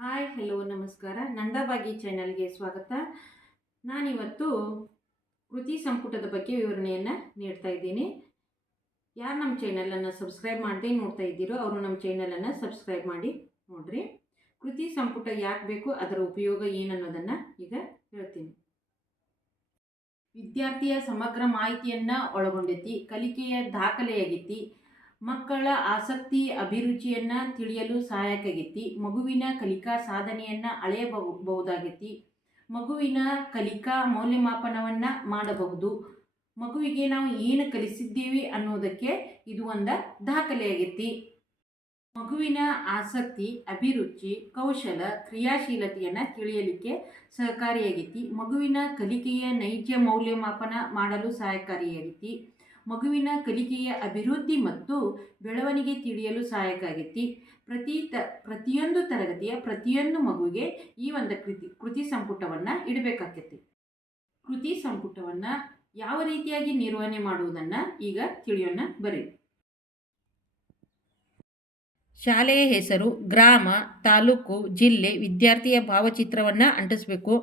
Hi, hello, ನಮಸ್ಕಾರ. ನಂದಬಾಗಿ ಚಾನೆಲ್ಗೆ ಸ್ವಾಗತ. ನಾನಿವತ್ತು ಕೃತಿ ಸಂಪುಟದ ಬಗ್ಗೆ ವಿವರಣೆಯನ್ನು ನೀಡ್ತಾ ಇದ್ದೀನಿ. ಯಾರು ನಮ್ಮ ಚಾನಲನ್ನು ಸಬ್ಸ್ಕ್ರೈಬ್ ಮಾಡದೆ ನೋಡ್ತಾ ಇದ್ದೀರೋ ಅವರು ನಮ್ಮ ಚಾನಲನ್ನು ಸಬ್ಸ್ಕ್ರೈಬ್ ಮಾಡಿ ನೋಡ್ರಿ. ಕೃತಿ ಸಂಪುಟ ಯಾಕೆ ಬೇಕು, ಅದರ ಉಪಯೋಗ ಏನು ಅನ್ನೋದನ್ನು ಈಗ ಹೇಳ್ತೀನಿ. ವಿದ್ಯಾರ್ಥಿಯ ಸಮಗ್ರ ಮಾಹಿತಿಯನ್ನು ಒಳಗೊಂಡೈತಿ, ಕಲಿಕೆಯ ದಾಖಲೆಯಾಗೈತಿ ಮಕ್ಕಳ ಆಸಕ್ತಿ, ಅಭಿರುಚಿಯನ್ನು ತಿಳಿಯಲು ಸಹಾಯಕ ಆಗೈತಿ ಮಗುವಿನ ಕಲಿಕಾ ಸಾಧನೆಯನ್ನು ಅಳೆಯಬಹುದಾಗೈತಿ. ಮಗುವಿನ ಕಲಿಕಾ ಮೌಲ್ಯಮಾಪನವನ್ನು ಮಾಡಬಹುದು. ಮಗುವಿಗೆ ನಾವು ಏನು ಕಲಿಸಿದ್ದೀವಿ ಅನ್ನೋದಕ್ಕೆ ಇದು ಒಂದು ದಾಖಲೆಯಾಗೈತಿ. ಮಗುವಿನ ಆಸಕ್ತಿ, ಅಭಿರುಚಿ, ಕೌಶಲ, ಕ್ರಿಯಾಶೀಲತೆಯನ್ನು ತಿಳಿಯಲಿಕ್ಕೆ ಸಹಕಾರಿಯಾಗೈತಿ. ಮಗುವಿನ ಕಲಿಕೆಯ ನೈಜ ಮೌಲ್ಯಮಾಪನ ಮಾಡಲು ಸಹಾಯಕಾರಿಯಾಗೈತಿ. ಮಗುವಿನ ಕಲಿಕೆಯ ಅಭಿವೃದ್ಧಿ ಮತ್ತು ಬೆಳವಣಿಗೆ ತಿಳಿಯಲು ಸಹಾಯಕ ಆಗೈತಿ ಪ್ರತಿ ತ, ಪ್ರತಿಯೊಂದು ತರಗತಿಯ ಪ್ರತಿಯೊಂದು ಮಗುವಿಗೆ ಈ ಒಂದು ಕೃತಿ ಕೃತಿ ಸಂಪುಟವನ್ನು ಇಡಬೇಕಾಗ್ತೈತಿ ಕೃತಿ ಸಂಪುಟವನ್ನು ಯಾವ ರೀತಿಯಾಗಿ ನಿರ್ವಹಣೆ ಮಾಡುವುದನ್ನು ಈಗ ತಿಳಿಯೋಣ ಬರೀ ಶಾಲೆಯ ಹೆಸರು, ಗ್ರಾಮ, ತಾಲೂಕು, ಜಿಲ್ಲೆ ವಿದ್ಯಾರ್ಥಿಯ ಭಾವಚಿತ್ರವನ್ನು ಅಂಟಿಸಬೇಕು.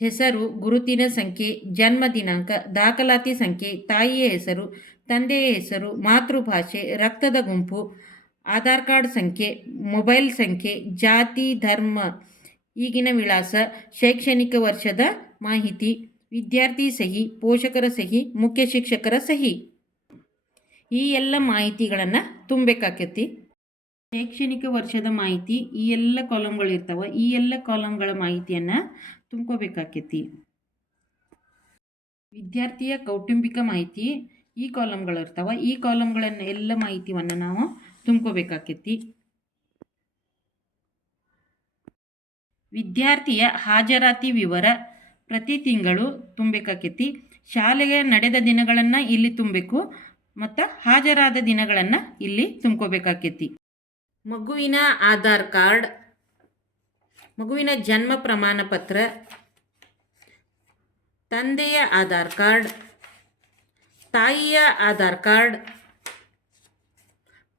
ಹೆಸರು, ಗುರುತಿನ ಸಂಖ್ಯೆ, ಜನ್ಮ ದಿನಾಂಕ, ದಾಖಲಾತಿ ಸಂಖ್ಯೆ, ತಾಯಿಯ ಹೆಸರು, ತಂದೆಯ ಹೆಸರು, ಮಾತೃಭಾಷೆ, ರಕ್ತದ ಗುಂಪು, ಆಧಾರ್ ಕಾರ್ಡ್ ಸಂಖ್ಯೆ, ಮೊಬೈಲ್ ಸಂಖ್ಯೆ, ಜಾತಿ, ಧರ್ಮ, ಈಗಿನ ವಿಳಾಸ, ಶೈಕ್ಷಣಿಕ ವರ್ಷದ ಮಾಹಿತಿ, ವಿದ್ಯಾರ್ಥಿ ಸಹಿ, ಪೋಷಕರ ಸಹಿ, ಮುಖ್ಯ ಶಿಕ್ಷಕರ ಸಹಿ. ಈ ಎಲ್ಲ ಮಾಹಿತಿಗಳನ್ನು ತುಂಬಬೇಕಾಕೈತಿ. ಶೈಕ್ಷಣಿಕ ವರ್ಷದ ಮಾಹಿತಿ ಈ ಎಲ್ಲ ಕಾಲಮ್ಗಳು ಇರ್ತಾವೆ. ಈ ಎಲ್ಲ ಕಾಲಮ್ಗಳ ಮಾಹಿತಿಯನ್ನು ತುಂಬ್ಕೋಬೇಕಾಕೈತಿ. ವಿದ್ಯಾರ್ಥಿಯ ಕೌಟುಂಬಿಕ ಮಾಹಿತಿ ಈ ಕಾಲಮ್ಗಳು ಇರ್ತಾವೆ. ಈ ಕಾಲಮ್ಗಳನ್ನು ಎಲ್ಲ ಮಾಹಿತಿಯನ್ನು ನಾವು ತುಂಬ್ಕೋಬೇಕಾಕೈತಿ. ವಿದ್ಯಾರ್ಥಿಯ ಹಾಜರಾತಿ ವಿವರ ಪ್ರತಿ ತಿಂಗಳು ತುಂಬಬೇಕಾಕೈತಿ. ಶಾಲೆಗೆ ನಡೆದ ದಿನಗಳನ್ನು ಇಲ್ಲಿ ತುಂಬಬೇಕು. ಮತ್ತು ಹಾಜರಾದ ದಿನಗಳನ್ನು ಇಲ್ಲಿ ತುಂಬ್ಕೋಬೇಕಾಕೈತಿ. ಮಗುವಿನ ಆಧಾರ್ ಕಾರ್ಡ್, ಮಗುವಿನ ಜನ್ಮ ಪ್ರಮಾಣ ಪತ್ರ ತಂದೆಯ ಆಧಾರ್ ಕಾರ್ಡ್, ತಾಯಿಯ ಆಧಾರ್ ಕಾರ್ಡ್,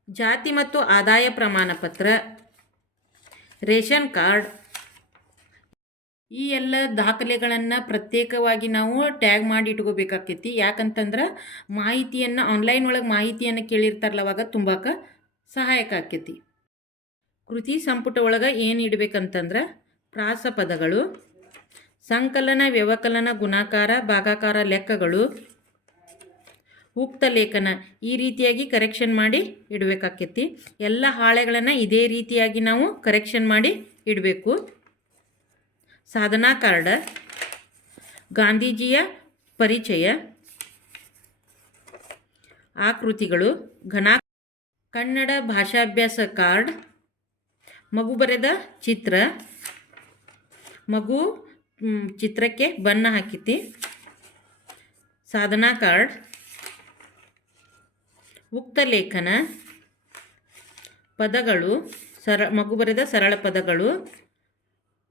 ಜಾತಿ ಮತ್ತು ಆದಾಯ ಪ್ರಮಾಣ ಪತ್ರ ರೇಷನ್ ಕಾರ್ಡ್. ಈ ಎಲ್ಲ ದಾಖಲೆಗಳನ್ನು ಪ್ರತ್ಯೇಕವಾಗಿ ನಾವು ಟ್ಯಾಗ್ ಮಾಡಿ ಇಟ್ಕೋಬೇಕಾಕೈತಿ ಯಾಕಂತಂದ್ರೆ ಮಾಹಿತಿಯನ್ನು ಆನ್ಲೈನ್ ಒಳಗೆ ಮಾಹಿತಿಯನ್ನು ಕೇಳಿರ್ತಾರಲ್ಲ, ಅವಾಗ ತುಂಬಾಕ ಸಹಾಯಕ ಆಕೈತಿ ಕೃತಿ ಸಂಪುಟ ಒಳಗೆ ಏನು ಇಡಬೇಕಂತಂದ್ರೆ ಪ್ರಾಸಪದಗಳು ಸಂಕಲನ, ವ್ಯವಕಲನ, ಗುಣಾಕಾರ, ಭಾಗಾಕಾರ ಲೆಕ್ಕಗಳು, ಉಕ್ತ ಲೇಖನ ಈ ರೀತಿಯಾಗಿ ಕರೆಕ್ಷನ್ ಮಾಡಿ ಇಡಬೇಕಾಕೈತಿ. ಎಲ್ಲ ಹಾಳೆಗಳನ್ನು ಇದೇ ರೀತಿಯಾಗಿ ನಾವು ಕರೆಕ್ಷನ್ ಮಾಡಿ ಇಡಬೇಕು. ಸಾಧನಾ ಕಾರ್ಡ, ಗಾಂಧೀಜಿಯ ಪರಿಚಯ, ಆಕೃತಿಗಳು, ಘನ, ಕನ್ನಡ ಭಾಷಾಭ್ಯಾಸ ಕಾರ್ಡ್ ಮಗು ಬರೆದ ಚಿತ್ರ. ಮಗು ಚಿತ್ರಕ್ಕೆ ಬಣ್ಣ ಹಾಕಿತಿ. ಸಾಧನಾ ಕಾರ್ಡ್. ಉಕ್ತ ಲೇಖನ. ಪದಗಳು, ಸರ, ಮಗು ಬರೆದ ಸರಳ ಪದಗಳು.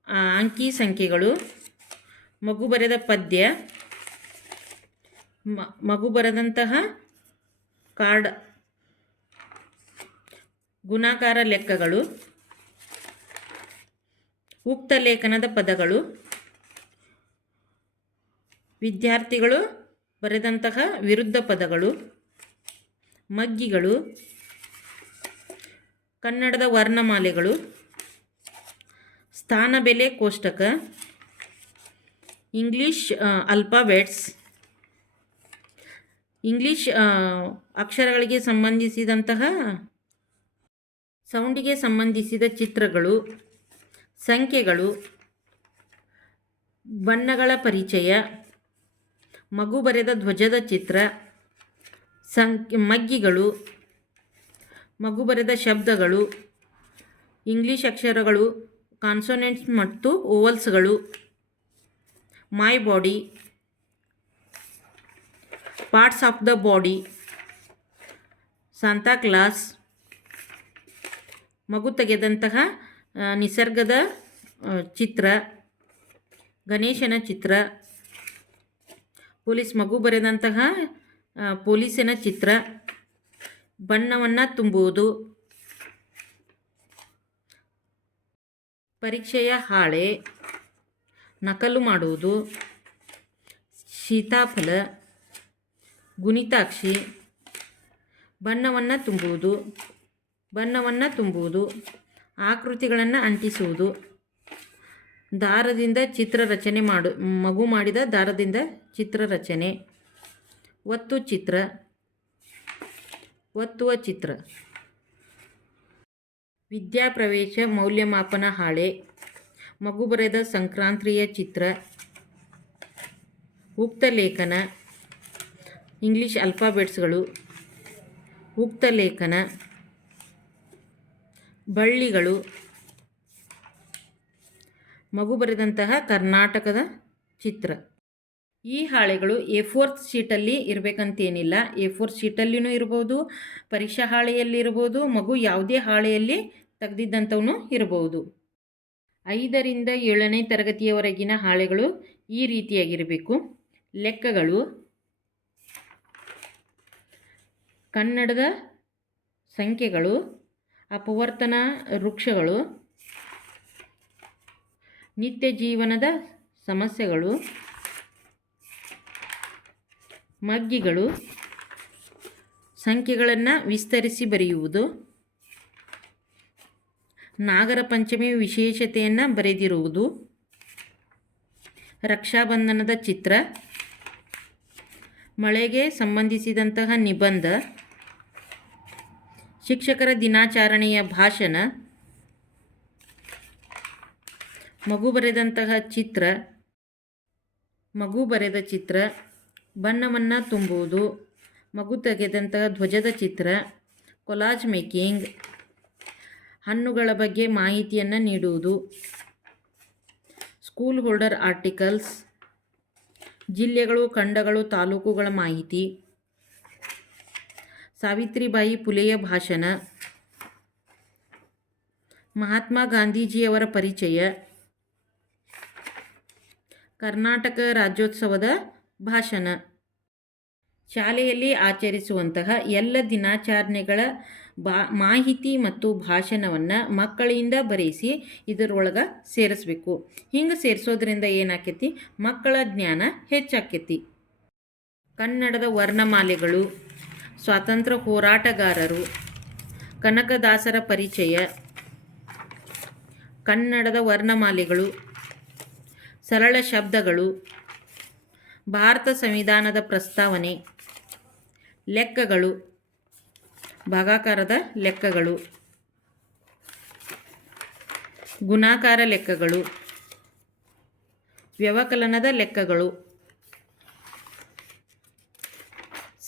ಅಂಕಿ ಸಂಖ್ಯೆಗಳು. ಮಗು ಬರೆದ ಪದ್ಯ. ಮಗು ಬರೆದಂತಹ ಕಾರ್ಡ್. ಗುಣಾಕಾರ ಲೆಕ್ಕಗಳು. ಉಕ್ತ ಲೇಖನದ ಪದಗಳು. ವಿದ್ಯಾರ್ಥಿಗಳು ಬರೆದಂತಹ ವಿರುದ್ಧ ಪದಗಳು. ಮಗ್ಗಿಗಳು. ಕನ್ನಡದ ವರ್ಣಮಾಲೆಗಳು. ಸ್ಥಾನ ಬೆಲೆ ಕೋಷ್ಟಕ. English alphabets. ಇಂಗ್ಲೀಷ್ ಅಕ್ಷರಗಳಿಗೆ ಸಂಬಂಧಿಸಿದಂತಹ, ಸೌಂಡಿಗೆ ಸಂಬಂಧಿಸಿದ ಚಿತ್ರಗಳು. ಸಂಖ್ಯೆಗಳು. ಬಣ್ಣಗಳ ಪರಿಚಯ. ಮಗು ಬರೆದ ಧ್ವಜದ ಚಿತ್ರ. ಸಂಖ್ಯೆ ಮಗ್ಗಿಗಳು. ಮಗು ಬರೆದ ಶಬ್ದಗಳು. ಇಂಗ್ಲೀಷ್ ಅಕ್ಷರಗಳು. ಕಾನ್ಸೋನೆಂಟ್ಸ್ ಮತ್ತು ಓವಲ್ಸ್ಗಳು. My body. Parts of the body. Santa Claus. ಮಗು ತೆಗೆದಂತಹ ನಿಸರ್ಗದ ಚಿತ್ರ, ಗಣೇಶನ ಚಿತ್ರ, ಪೊಲೀಸ್ ಮಗು ಬರೆದಂತಹ ಪೊಲೀಸನ ಚಿತ್ರ, ಬಣ್ಣವನ್ನು ತುಂಬುವುದು, ಪರೀಕ್ಷೆಯ ಹಾಳೆ, ನಕಲು ಮಾಡುವುದು, ಸೀತಾಫಲ, ಗುಣಿತಾಕ್ಷಿ, ಬಣ್ಣವನ್ನು ತುಂಬುವುದು ಬಣ್ಣವನ್ನು ತುಂಬುವುದು ಆಕೃತಿಗಳನ್ನು ಅಂಟಿಸುವುದು. ದಾರದಿಂದ ಚಿತ್ರ ರಚನೆ ಮಾಡು, ಮಗು ಮಾಡಿದ ದಾರದಿಂದ ಚಿತ್ರ ರಚನೆ ಒತ್ತು ಚಿತ್ರ, ಒತ್ತುವ ಚಿತ್ರ. ವಿದ್ಯಾಪ್ರವೇಶ ಮೌಲ್ಯಮಾಪನ ಹಾಳೆ, ಮಗು ಬರೆದ ಸಂಕ್ರಾಂತಿಯ ಚಿತ್ರ. ಉಕ್ತ ಲೇಖನ, ಇಂಗ್ಲಿಷ್ ಅಲ್ಫಾಬೆಟ್ಸ್ಗಳು. ಉಕ್ತ ಲೇಖನ ಬಳ್ಳಿಗಳು. ಮಗು ಬರೆದಂತಹ ಕರ್ನಾಟಕದ ಚಿತ್ರ. ಈ ಹಾಳೆಗಳು ಎ ಫೋರ್ತ್ ಶೀಟಲ್ಲಿ ಇರಬೇಕಂತೇನಿಲ್ಲ. ಎ ಫೋರ್ತ್ ಶೀಟಲ್ಲಿಯೂ ಇರ್ಬೋದು, ಪರೀಕ್ಷಾ ಹಾಳೆಯಲ್ಲಿ ಇರ್ಬೋದು, ಮಗು ಯಾವುದೇ ಹಾಳೆಯಲ್ಲಿ ತೆಗೆದಿದ್ದಂಥವನು ಇರಬಹುದು ಐದರಿಂದ ಏಳನೇ ತರಗತಿಯವರೆಗಿನ ಹಾಳೆಗಳು ಈ ರೀತಿಯಾಗಿರಬೇಕು. ಲೆಕ್ಕಗಳು. ಕನ್ನಡದ ಸಂಖ್ಯೆಗಳು. ಅಪವರ್ತನ ವೃಕ್ಷಗಳು, ನಿತ್ಯ ಜೀವನದ ಸಮಸ್ಯೆಗಳು, ಮಗ್ಗಿಗಳು, ಸಂಖ್ಯೆಗಳನ್ನು ವಿಸ್ತರಿಸಿ ಬರೆಯುವುದು, ನಾಗರ ಪಂಚಮಿ ವಿಶೇಷತೆಯನ್ನು ಬರೆದಿರುವುದು, ರಕ್ಷಾಬಂಧನದ ಚಿತ್ರ, ಮಳೆಗೆ ಸಂಬಂಧಿಸಿದಂತಹ ನಿಬಂಧ ಶಿಕ್ಷಕರ ದಿನಾಚರಣೆಯ ಭಾಷಣ. ಮಗು ಬರೆದಂತಹ ಚಿತ್ರ. ಮಗು ಬರೆದ ಚಿತ್ರ. ಬಣ್ಣವನ್ನು ತುಂಬುವುದು. ಮಗು ತೆಗೆದಂತಹ ಧ್ವಜದ ಚಿತ್ರ. Collage making. ಹಣ್ಣುಗಳ ಬಗ್ಗೆ ಮಾಹಿತಿಯನ್ನು ನೀಡುವುದು. School holder articles. ಜಿಲ್ಲೆಗಳು, ಖಂಡಗಳು, ತಾಲೂಕುಗಳ ಮಾಹಿತಿ. ಸಾವಿತ್ರಿಬಾಯಿ ಪುಲೆಯ ಭಾಷಣ. ಮಹಾತ್ಮ ಗಾಂಧೀಜಿಯವರ ಪರಿಚಯ. ಕರ್ನಾಟಕ ರಾಜ್ಯೋತ್ಸವದ ಭಾಷಣ. ಶಾಲೆಯಲ್ಲಿ ಆಚರಿಸುವಂತಹ ಎಲ್ಲ ದಿನಾಚರಣೆಗಳ ಬಾ, ಮಾಹಿತಿ ಮತ್ತು ಭಾಷಣವನ್ನು ಮಕ್ಕಳಿಂದ ಬರೆಯಿಸಿ ಇದರೊಳಗೆ ಸೇರಿಸ್ಬೇಕು. ಹಿಂಗೆ ಸೇರಿಸೋದ್ರಿಂದ ಏನಾಕೈತಿ? ಮಕ್ಕಳ ಜ್ಞಾನ ಹೆಚ್ಚಾಕೈತಿ. ಕನ್ನಡದ ವರ್ಣಮಾಲೆಗಳು. ಸ್ವಾತಂತ್ರ್ಯ ಹೋರಾಟಗಾರರು. ಕನಕದಾಸರ ಪರಿಚಯ. ಕನ್ನಡದ ವರ್ಣಮಾಲೆಗಳು. ಸರಳ ಶಬ್ದಗಳು. ಭಾರತ ಸಂವಿಧಾನದ ಪ್ರಸ್ತಾವನೆ. ಲೆಕ್ಕಗಳು. ಭಾಗಾಕಾರದ ಲೆಕ್ಕಗಳು. ಗುಣಾಕಾರ ಲೆಕ್ಕಗಳು. ವ್ಯವಕಲನದ ಲೆಕ್ಕಗಳು.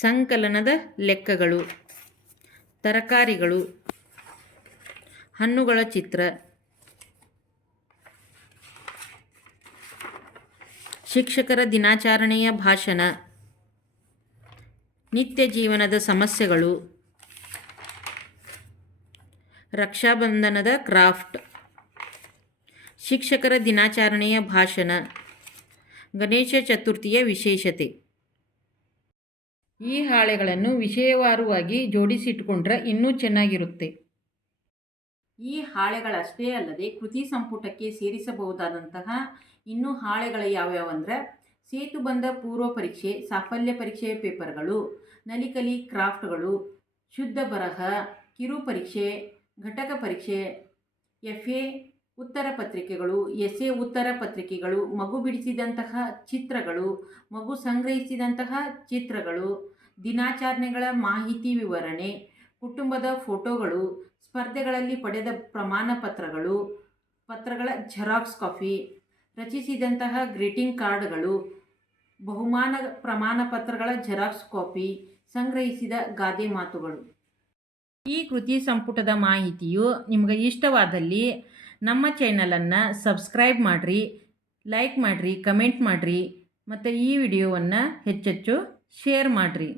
ಸಂಕಲನದ ಲೆಕ್ಕಗಳು. ತರಕಾರಿಗಳು. ಹಣ್ಣುಗಳ ಚಿತ್ರ. ಶಿಕ್ಷಕರ ದಿನಾಚರಣೆಯ ಭಾಷಣ. ನಿತ್ಯ ಜೀವನದ ಸಮಸ್ಯೆಗಳು. ರಕ್ಷಾಬಂಧನದ ಕ್ರಾಫ್ಟ್. ಶಿಕ್ಷಕರ ದಿನಾಚರಣೆಯ ಭಾಷಣ. ಗಣೇಶ ಚತುರ್ಥಿಯ ವಿಶೇಷತೆ. ಈ ಹಾಳೆಗಳನ್ನು ವಿಷಯವಾರುವಾಗಿ ಜೋಡಿಸಿಟ್ಟುಕೊಂಡ್ರೆ ಇನ್ನೂ ಚೆನ್ನಾಗಿರುತ್ತೆ. ಈ ಹಾಳೆಗಳಷ್ಟೇ ಅಲ್ಲದೆ ಕೃತಿ ಸಂಪುಟಕ್ಕೆ ಸೇರಿಸಬಹುದಾದಂತಹ ಇನ್ನೂ ಹಾಳೆಗಳು ಯಾವ್ಯಾವಂದ್ರೆ ಸೇತುಬಂಧ ಪೂರ್ವ ಪರೀಕ್ಷೆ, ಸಾಫಲ್ಯ ಪರೀಕ್ಷೆಯ ಪೇಪರ್ಗಳು, ನಲಿಕಲಿ ಕ್ರಾಫ್ಟ್ಗಳು, ಶುದ್ಧ ಬರಹ, ಕಿರು ಪರೀಕ್ಷೆ, ಘಟಕ ಪರೀಕ್ಷೆ, ಎಫ್ ಎ ಉತ್ತರ ಪತ್ರಿಕೆಗಳು ಎಸ್ ಉತ್ತರ ಪತ್ರಿಕೆಗಳು, ಮಗು ಬಿಡಿಸಿದಂತಹ ಚಿತ್ರಗಳು, ಮಗು ಸಂಗ್ರಹಿಸಿದಂತಹ ಚಿತ್ರಗಳು, ದಿನಾಚರಣೆಗಳ ಮಾಹಿತಿ ವಿವರಣೆ, ಕುಟುಂಬದ ಫೋಟೋಗಳು, ಸ್ಪರ್ಧೆಗಳಲ್ಲಿ ಪಡೆದ ಪ್ರಮಾಣ ಪತ್ರಗಳು, ಪತ್ರಗಳ ಜೆರಾಕ್ಸ್ ಕಾಪಿ, ರಚಿಸಿದಂತಹ ಗ್ರೀಟಿಂಗ್ ಕಾರ್ಡ್ಗಳು, ಬಹುಮಾನ ಪ್ರಮಾಣ ಪತ್ರಗಳ ಜೆರಾಕ್ಸ್ ಕಾಪಿ, ಸಂಗ್ರಹಿಸಿದ ಗಾದೆ ಮಾತುಗಳು. ಈ ಕೃತಿ ಸಂಪುಟದ ಮಾಹಿತಿಯು ನಿಮಗೆ ಇಷ್ಟವಾದಲ್ಲಿ ನಮ್ಮ ಚಾನಲನ್ನು ಸಬ್ಸ್ಕ್ರೈಬ್ ಮಾಡಿರಿ ಲೈಕ್ ಮಾಡಿರಿ ಕಮೆಂಟ್ ಮಾಡಿರಿ ಮತ್ತು ಈ ವಿಡಿಯೋವನ್ನು ಹೆಚ್ಚೆಚ್ಚು ಶೇರ್ ಮಾಡಿರಿ.